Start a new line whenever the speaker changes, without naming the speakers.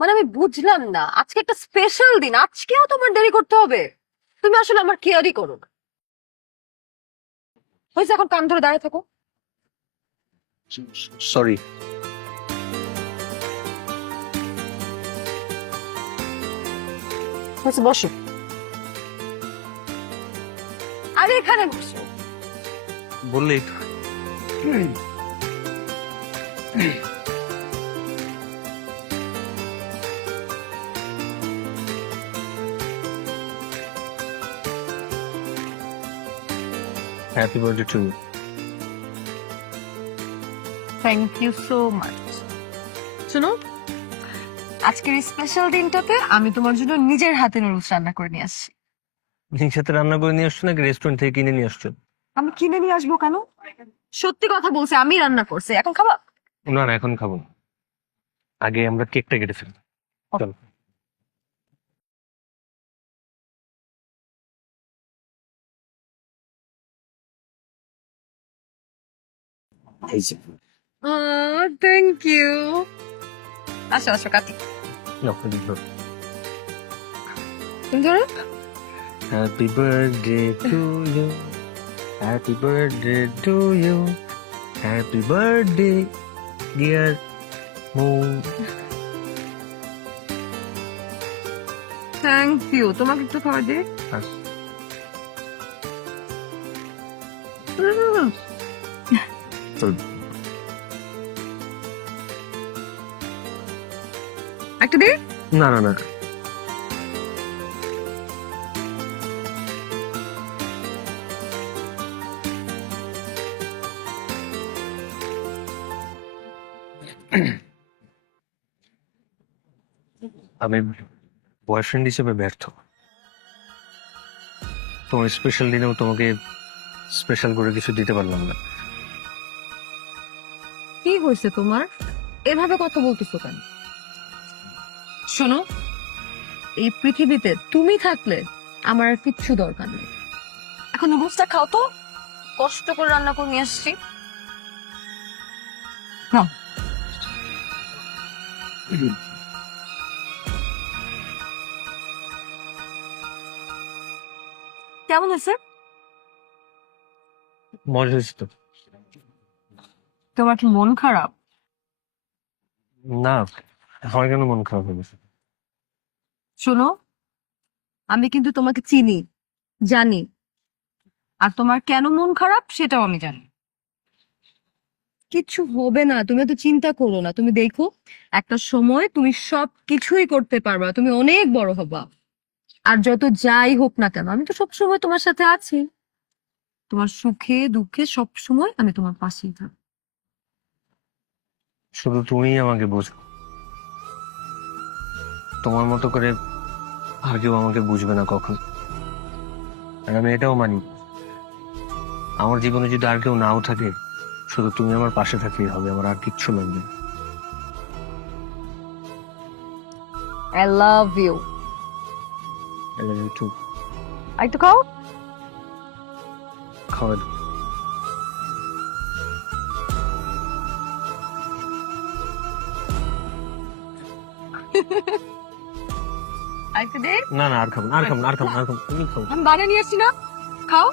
মানে আমি বুঝলাম না। আজকে একটা স্পেশাল দিন। আজকেও তোমার দেরি করতে হবে। তুমি আসলে আমার কেয়ারই করো না। হয়েছে এখন কান ধরে দাঁড়িয়ে থাকো।
সরি
হয়েছে বসো। আরে এখানে বসো।
বললেই তো। Happy birthday to
thank you so much শুনো আজকের স্পেশাল দিনটাতে আমি তোমার জন্য নিজের হাতে নুডলস রান্না করে নিয়ে আসছি।
নিজের সাথে রান্না করে নিয়ে আসছো নাকি রেস্টুরেন্ট থেকে কিনে নিয়ে আসছো?
আমি কিনে নিয়ে আসব কেন? সত্যি কথা বলছি আমি রান্না করছি এখন খাবা?
না না এখন খাব না। আগে আমরা কেকটা কেটে ফেলি চল। এই যে
থ্যাংক ইউ আসো আসো কাটি
আপনার দিল
তুমি ধরো
happy birthday to you happy birthday to you happy birthday dear Mou
thank you তোমাকে একটু খাবার দিই
চল
একটা দিই
না না না। আমি বয়ফ্রেন্ড হিসেবে ব্যর্থ। তোমার স্পেশাল দিনেও তোমাকে স্পেশাল করে কিছু দিতে পারলাম না।
কি হয়েছে তোমার? এভাবে কথা বলতেছো কেন? শোনো, এই পৃথিবীতে তুমি থাকলে আমার আর কিচ্ছু দরকার নেই। এখন নুডলসটা খাও তো, কষ্ট করে রান্না করে নিয়ে আসছি। কেমন হয়েছে?
মজা হয়েছে তো।
তোমার কি মন খারাপ?
না আমার কেন মন খারাপ হয়ে গেছে?
শোনো আমি কিন্তু তোমাকে চিনি জানি। আর তোমার কেন মন খারাপ সেটাও আমি জানি। কিচ্ছু হবে না তুমি তো চিন্তা করো না। তুমি দেখো একটা সময় তুমি সব কিছুই করতে পারবা তুমি অনেক বড় হবা। আর যত যাই হোক না কেন আমি তো সব সময় তোমার সাথে আছি। তোমার সুখে দুঃখে সব সময় আমি তোমার পাশেই থাকব।
শুধু তুমিই আমাকে বোঝো। তোমার মতো করে আর কেউ আমাকে বুঝবে না কখন। আর আমি এটাও মানি আমার জীবনে যদি আর কেউ নাও থাকে শুধু তুমি আমার পাশে থাকলেই হবে আমার আর কিচ্ছু লাগবে।
I love you
I love you too.
আর একটু খাও।
খাওয়া দাও।
আর একটু দে।
না না আর খাব না আর খাব না আর খাব না আর খাব তুমি খাও
আমি বানিয়ে নিয়ে আসছি না। খাও।